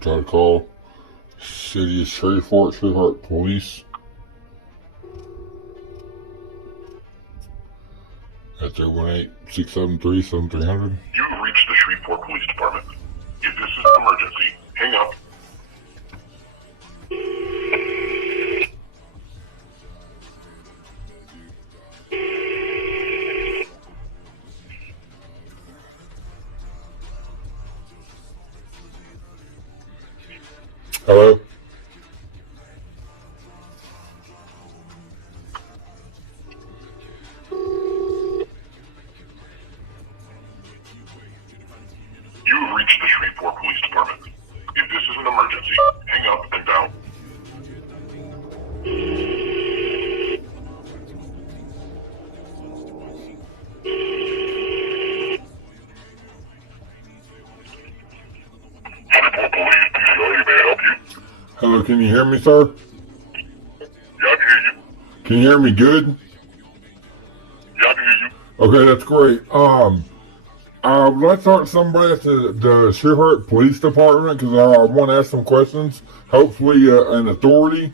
Try to call City of Shreveport, Shreveport Police at 318-673-7300. You have reached the Shreveport Police Department. If this is an emergency, hang up. Hello? You have reached the Shreveport Police Department. If this is an emergency, hang up and dial. Shreveport Police, PCRA, may I help you? Hello, can you hear me, sir? Yeah, I can hear you. Can you hear me good? Yeah, I can hear you. Okay, that's great. Let's talk to somebody at the Shreveport Police Department because I want to ask some questions. Hopefully, an authority.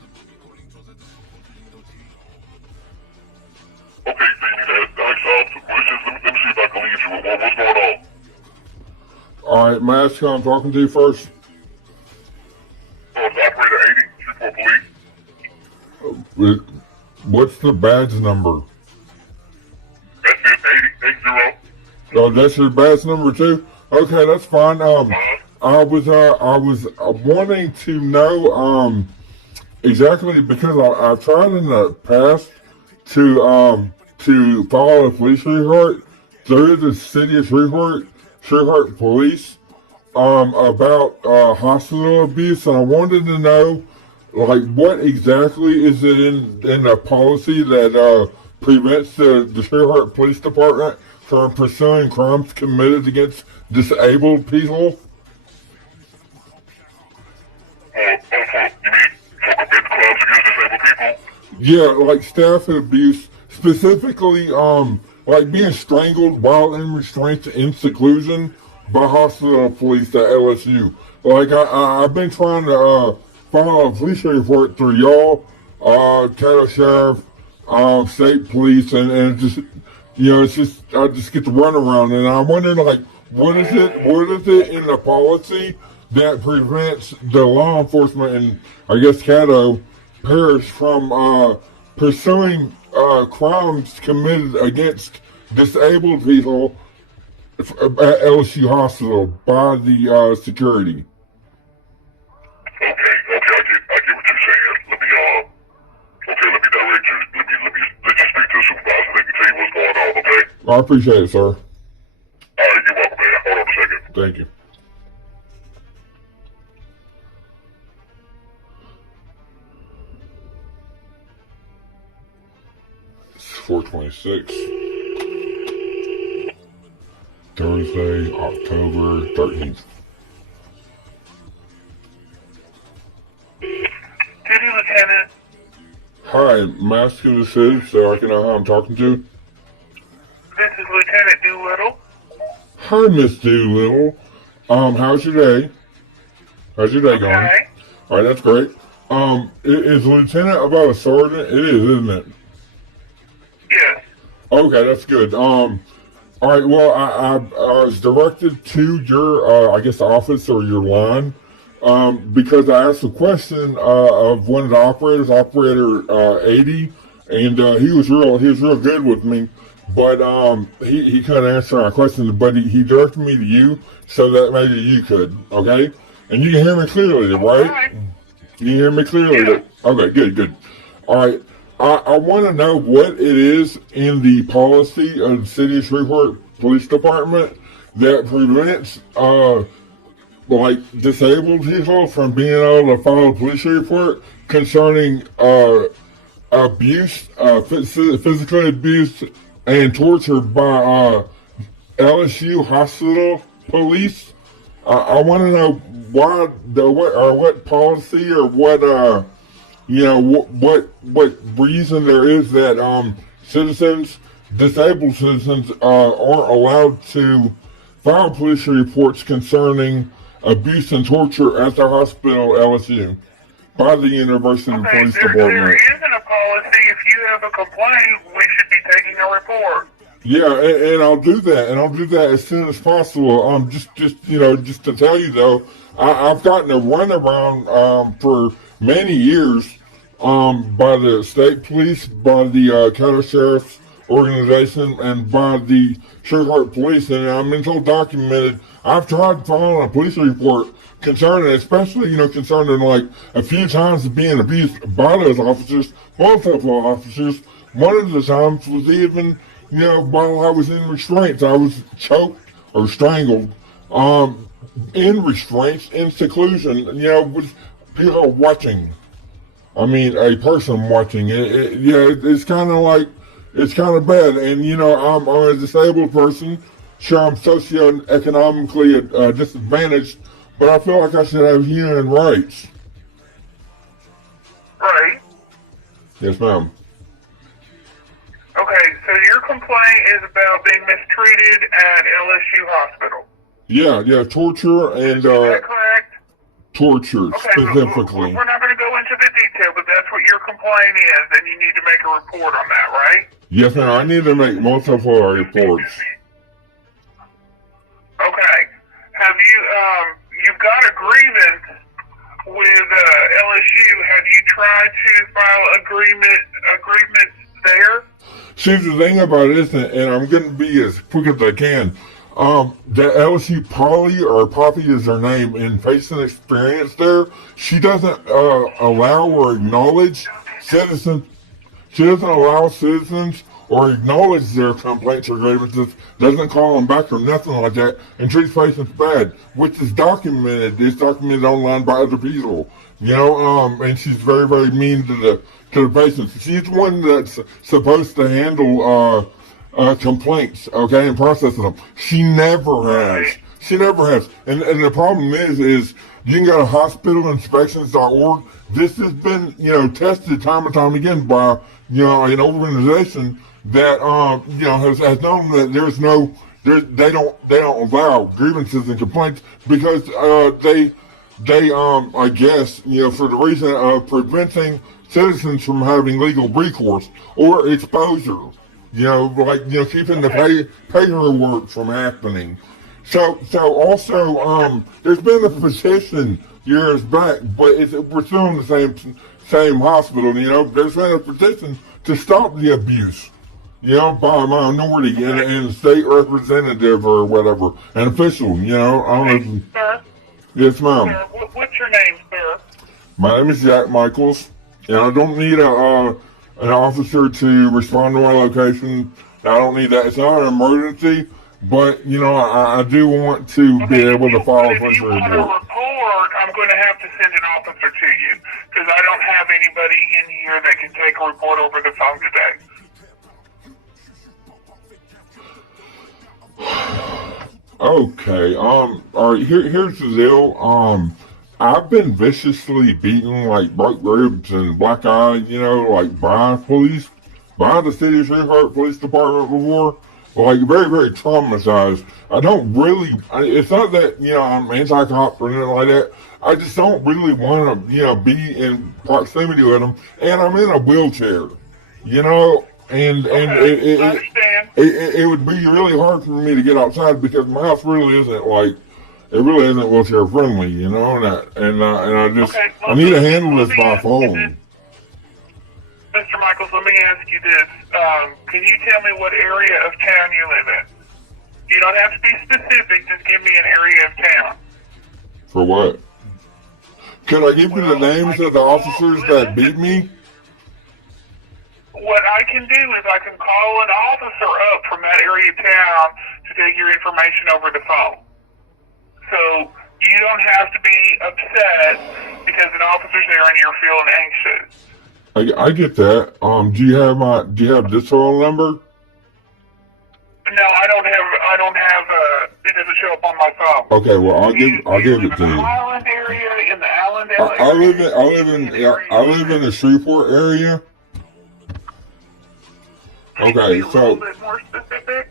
Okay, so you need to ask some questions. Let me see if I can lead you. What's going on? All right, may I ask who I'm talking to first? So it's Operator 80, Shreveport Police. What's the badge number? That's it, 80. Oh, that's your badge number too? Okay, that's fine. I was wanting to know, exactly because I've tried in the past to file a police report through the City of Shreveport Police, about, hospital abuse, and I wanted to know, like, what exactly is it in the policy that, prevents the Shreveport Police Department from pursuing crimes committed against disabled people? You mean for committing crimes against disabled people? Yeah, like staff abuse, specifically, like being strangled while in restraint in seclusion by hospital police at L.S.U. Like, I've been trying to, file a police report through y'all, Cattle Sheriff, state police, and it just, it's just, I just get the runaround, and I'm wondering, like, what is it in the policy that prevents the law enforcement and, I guess, Caddo Parish from, pursuing, crimes committed against disabled people at L.S.U. Hospital by the, security? Okay, I get what you're saying. Let me direct you, let you speak to the supervisor, they can tell you what's going on, okay? I appreciate it, sir. Alright, you're welcome, man. Hold on a second. Thank you. It's 4:26. Thursday, October 13th. City Lieutenant. Hi, may I ask who this is so I can know who I'm talking to? This is Lieutenant Doolittle. Hi, Miss Doolittle. How's your day? How's your day going? Okay. Alright, that's great. Is Lieutenant about a sergeant? It is, isn't it? Yes. Okay, that's good. Alright, well, I was directed to your, I guess, office or your line, because I asked a question, of one of the operators, Operator, 80, and, he was real good with me, but, he couldn't answer my question, but he directed me to you, so that maybe you could, okay? And you can hear me clearly, right? Alright. You hear me clearly? Yeah. Okay, good. Alright, I want to know what it is in the policy of the City of Shreveport Police Department that prevents, like, disabled people from being able to file a police report concerning, abuse, physical abuse and torture by, L.S.U. hospital police. I want to know what policy or what reason there is that disabled citizens aren't allowed to file police reports concerning abuse and torture at the hospital L.S.U. by the University Okay, Police there Department. isn't a policy. If you have a complaint, we should be taking a report. Yeah, and I'll do that, and I'll do that as soon as possible. Just to tell you though, I've gotten a runaround for many years by the state police, by the county sheriff's organization, and by the Shreveport police, and I mean it's all documented. I've tried filing a police report concerning, especially concerning like a few times being abused by those officers, multiple officers. One of the times was even while I was in restraints, I was choked or strangled, in restraints, in seclusion, with people watching. I mean, a person watching. It's kind of like, it's kind of bad. And, I'm a disabled person. Sure, I'm socioeconomically disadvantaged, but I feel like I should have human rights. Right. Yes, ma'am. Okay, so your complaint is about being mistreated at L.S.U. Hospital. Yeah, torture and Is that correct? torture Okay, specifically. we're not going to go into the detail, but that's what your complaint is, and you need to make a report on that, right? Yes, ma'am. I need to make multiple reports. Okay. Have you've got a grievance with L.S.U. Have you tried to file agreements there? See, the thing about it is, and I'm going to be as quick as I can, the L.S.U. Polly, or Poppy is her name, in facing experience there, she doesn't allow or acknowledge citizens. She doesn't allow citizens or acknowledge their complaints or grievances, doesn't call them back or nothing like that, and treats patients bad, which is documented. It's documented online by other people, and she's very, very mean to the patients. She's one that's supposed to handle complaints, okay, and process them. She never has. She never has. And the problem is you can go to hospitalinspections.org. This has been, tested time and time again by, an organization that, has known that they don't allow grievances and complaints because, they, I guess, for the reason of preventing citizens from having legal recourse or exposure, keeping the paperwork from happening. So also, there's been a petition years back, but we're still in the same hospital. There's been a petition to stop the abuse, by a minority and a state representative or whatever, an official. I don't know. Sir? Yes, ma'am. Sir, what's your name, sir? My name is Jack Michaels, and I don't need an officer to respond to my location. I don't need that. It's not an emergency, but I do want to be able to file a police If you want a report. report, I'm going to have to send an officer to you because I don't have anybody in here that can take a report over the phone today. Okay. All right. Here's the deal. I've been viciously beaten, like broke ribs and black eye, by the City of Shreveport Police Department before. Like very, very traumatized. I don't really. It's not that I'm anti-cop or anything like that. I just don't really want to be in proximity with them, and I'm in a wheelchair. And Okay, I understand. it would be really hard for me to get outside because my house really isn't wheelchair friendly, and I just Okay, I need to handle this by phone. Mr. Michaels, let me ask you this. Can you tell me what area of town you live in? You don't have to be specific, just give me an area of town. For what? Could I give you the names of the officers that beat me? What I can do is I can call an officer up from that area of town to take your information over the phone. So you don't have to be upset because an officer's there and you're feeling anxious. I get that. Do you have this phone number? No, I don't have, it doesn't show up on my phone. Okay, well I'll give it to In the you. Highland area, in the Allendale I area. I live in the Shreveport area. Can you be Okay, a little bit more specific?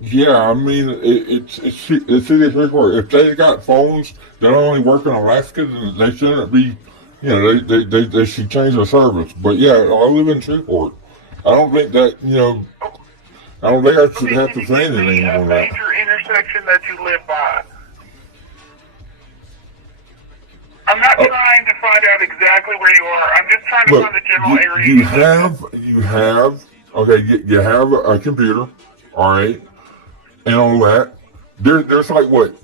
Yeah, I mean, it's City of Shreveport. If they got phones that only work in Alaska, then they shouldn't be, they should change their service. But yeah, I live in Shreveport. I don't think that, I don't think I should Okay, have can to you say give me anything a on that. major intersection that you live by? I'm not trying to find out exactly where you are. I'm just trying to Look, find the general area you you live okay, you have a computer, all right, and all that. There's like what,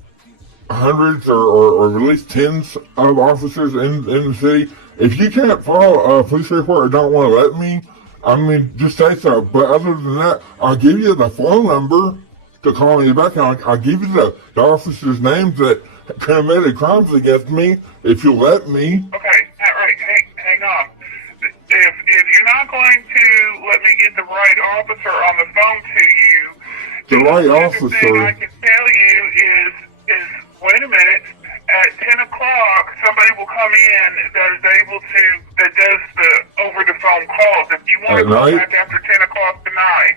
hundreds or at least tens of officers in the city. If you can't file a police report or don't want to let me, I mean, just say so. But other than that, I'll give you the phone number to call me back. I'll give you the officers' names that committed crimes against me if you let me. Okay, all right, hang on. If you're not going to let me get the right officer on the phone to you, The right only other officer. thing I can tell you is wait a minute. At 10 o'clock, somebody will come in that does the over the phone calls. If you want At to call night? back after 10 o'clock tonight,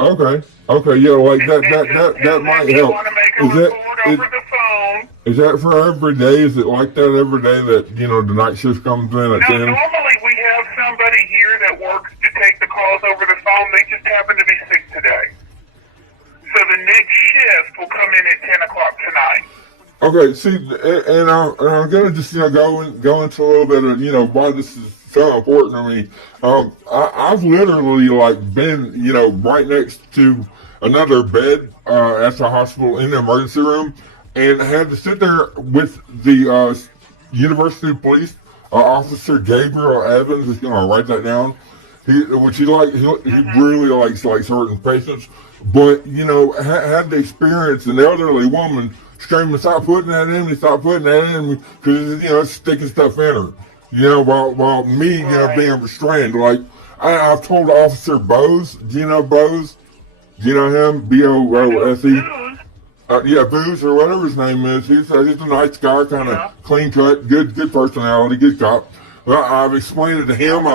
Okay, yeah, like and just that tell them might you help. want to make a Is that report over the phone. is that for every day? Is it like that every day that the night shift comes in at Now, 10? normally we have somebody here that works to take the calls over the phone. They just happen to be sick today. So the next shift will come in at 10 o'clock tonight. Okay, see, and I'm gonna just go into a little bit of why this is so important to me. I've literally like been right next to another bed at the hospital in the emergency room, and had to sit there with the University Police officer Gabriel Evans. Is gonna write that down. He really likes like certain patients, but had the experience an elderly woman screaming, "Stop putting that in me! Stop putting that in me!" Because it's sticking stuff in her. While me being restrained. Like I've told Officer Bose. Do you know Bose? Do you know him? Bose. Yeah, Booze or whatever his name is. He's a nice guy, kind of clean cut, good personality, good cop. Well, I've explained it to him.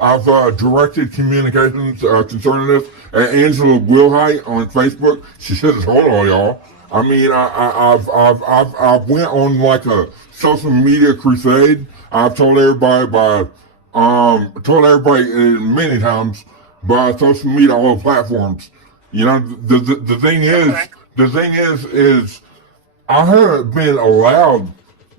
I've directed communications concerning this at Angela Wilhite on Facebook. She says, "Hold on, y'all." I mean, I've went on like a social media crusade. I've told everybody many times by social media, all platforms. The thing is, Okay. is I haven't been allowed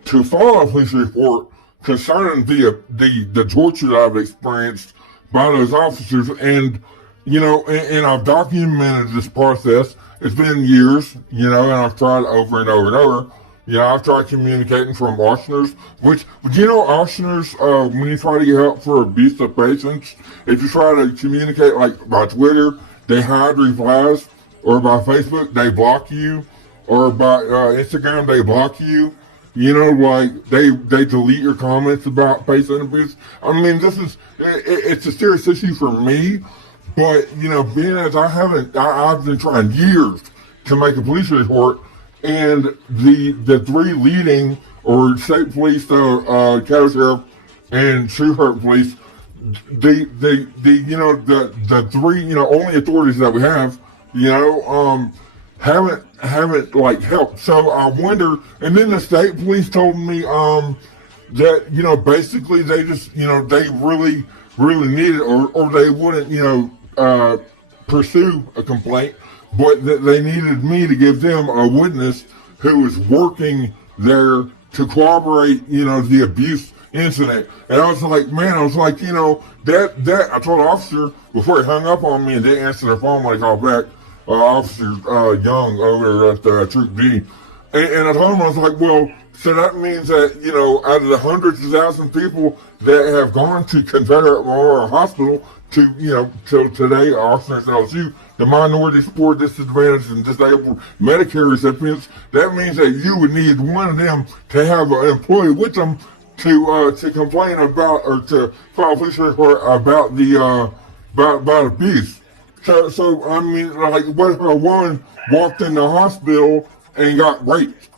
to file a police report concerning the torture that I've experienced by those officers, and I've documented this process. It's been years, and I've tried over and over and over. I've tried communicating from Ochsners, which, Ochsners, when you try to get help for abusive patients, if you try to communicate like by Twitter, they hide replies, or by Facebook, they block you, or by Instagram, they block you. Like they delete your comments about patient abuse. I mean, it's a serious issue for me, but being as I've been trying years to make a police report, and the three leading or state police, Cattle Sheriff and Shreveport Police, the three only authorities that we have, haven't like helped. So I wonder. And then the state police told me that basically they just they really need it, or they wouldn't pursue a complaint, but that they needed me to give them a witness who was working there to corroborate the abuse incident. And I was like, man, that I told the officer before he hung up on me and didn't answer the phone when I called back, Officer Young over at Troop D. And I told him, I was like, well, so that means that, out of the hundreds of thousands of people that have gone to Confederate Memorial Hospital to, till today, Ochsners and L.S.U, the minorities, poor, disadvantaged, and disabled Medicare recipients, that means that you would need one of them to have an employee with them to complain about, or to file a police report about about abuse. So I mean, like, what if a woman walked in the hospital and got raped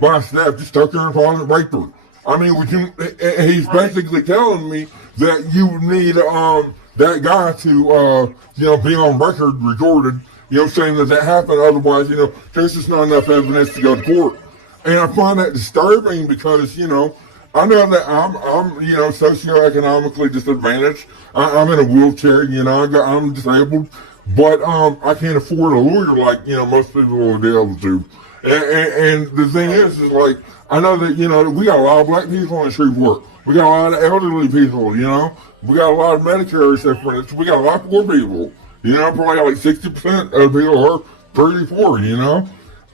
by a staff, just stuck her in front and raped her? I mean, he's basically telling me that you need that guy to be on record, recorded, you know, saying that happened. Otherwise, you know, there's just not enough evidence to go to court. And I find that disturbing because, you know, I know that I'm you know, socioeconomically disadvantaged. I'm in a wheelchair, you know, I'm disabled, but I can't afford a lawyer like, you know, most people will be able to. And the thing is like, I know that, you know, we got a lot of black people in Shreveport. We got a lot of elderly people, you know. We got a lot of Medicare recipients. We got a lot of poor people. You know, probably like 60% of people are pretty poor, you know.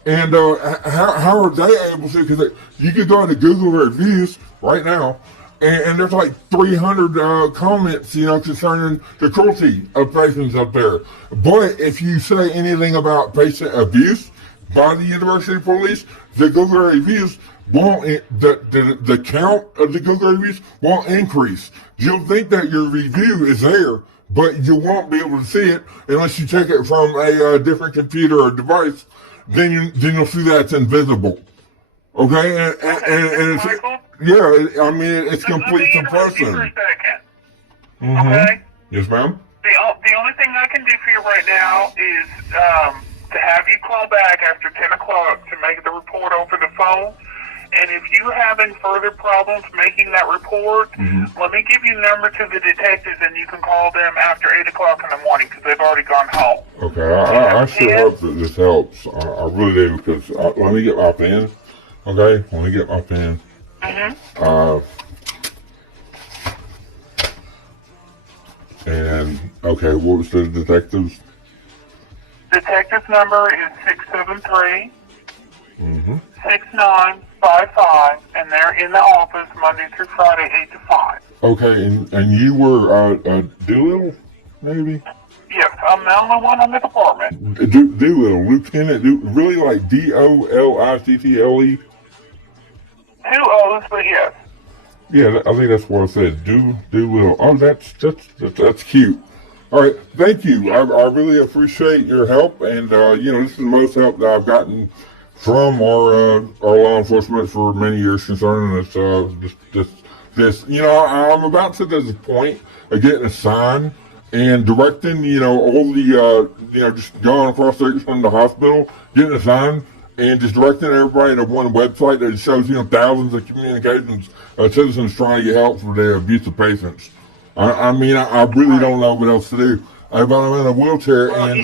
And how are they able to? Because you could go into Google reviews right now, and there's like 300 comments, you know, concerning the cruelty of patients up there. But if you say anything about patient abuse by the University Police, the Google reviews won't, the count of the Google reviews won't increase. You'll think that your review is there, but you won't be able to see it unless you take it from a different computer or device. Then you'll see that it's invisible. Okay, and it's, yeah, I mean it's complete suppression. Okay. Yes, ma'am. The only thing I can do for you right now is to have you call back after 10 o'clock to make the report over the phone. And if you have any further problems making that report, let me give you the number to the detectives, and you can call them after 8 o'clock in the morning because they've already gone home. Okay, I sure hope that this helps. I really do, because let me get my pen. Okay, let me get my pen. And, okay, what was the detectives? Detective's number is 673 6955, and they're in the office Monday through Friday, 8 to 5. Okay, and you were Doolittle, maybe? Yes, I'm the only one in the department. Doolittle, Lieutenant, really like Dolittle? 2 O's, but yes. Yeah, I think that's what I said. Doolittle. Oh, that's cute. All right, thank you. I really appreciate your help, and you know, this is the most help that I've gotten from our law enforcement for many years concerning this. You know, I'm about to the point of getting a sign and directing, you know, all the you know, just going across the street from the hospital, getting a sign and just directing everybody to one website that shows, you know, thousands of communications of citizens trying to get help for their abusive patients. I mean, I really don't know what else to do. I'm in a wheelchair, well, and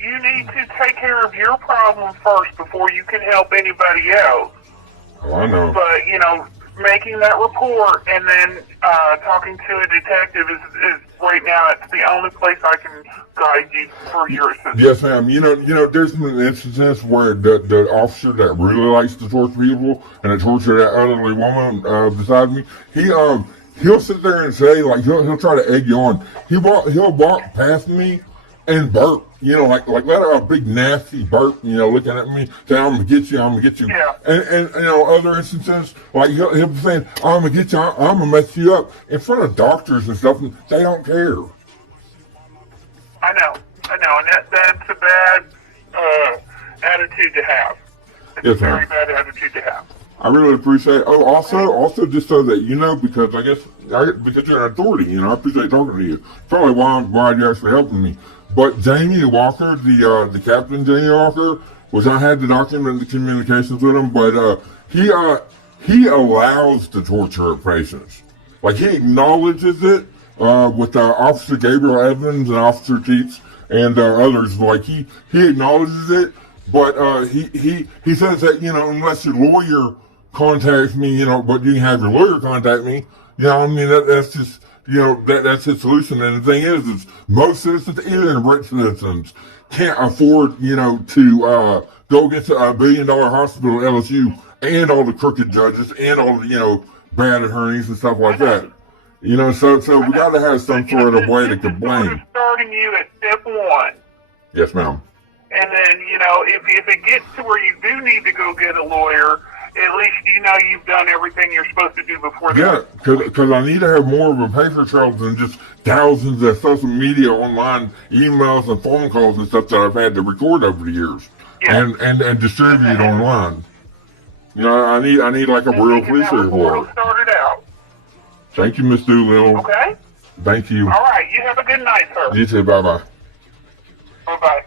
you need to take care of your problem first before you can help anybody else. Oh, I know. But, you know, making that report and then talking to a detective is right now, it's the only place I can guide you for your assistance. Yes, ma'am. You know, there's been instances where the officer that really likes to torture people and to torture that elderly woman beside me, he'll sit there and say, like, he'll try to egg you on. He'll walk past me and burp, you know, like let out a big nasty burp, you know, looking at me, saying, I'm gonna get you. Yeah. And you know, other instances, like he'll be saying, I'm gonna get you, I'm gonna mess you up in front of doctors and stuff, and they don't care. I know, and that's a bad attitude to have. It's Yes, a very ma'am. bad attitude to have. I really appreciate it. Oh, also, just so that you know, because because you're an authority, you know, I appreciate talking to you. Probably why you're actually helping me. But Jamie Walker, the captain, Jamie Walker, which I had to document the communications with him, but he allows the torture of patients. Like, he acknowledges it with Officer Gabriel Evans and Officer Keats and others. Like, he acknowledges it, but he says that, you know, unless your lawyer contacts me, you know, but you can have your lawyer contact me. You know, I mean, that's just, you know, that's his solution. And the thing is most citizens, even rich citizens, can't afford, you know, to go against a $1 billion hospital, L.S.U, and all the crooked judges and all the, you know, bad attorneys and stuff like that. You know, so we got to have some sort of way to complain. Starting you at step 1. Yes, ma'am. And then, you know, if it gets to where you do need to go get a lawyer, at least you know you've done everything you're supposed to do before that. Yeah, because I need to have more of a paper trail than just thousands of social media, online emails, and phone calls and stuff that I've had to record over the years, Yeah. and distribute online. You know, I need like a real police report. Start it out. Thank you, Miss Doolittle. Okay. Thank you. All right. You have a good night, sir. You too. Bye bye. Bye bye.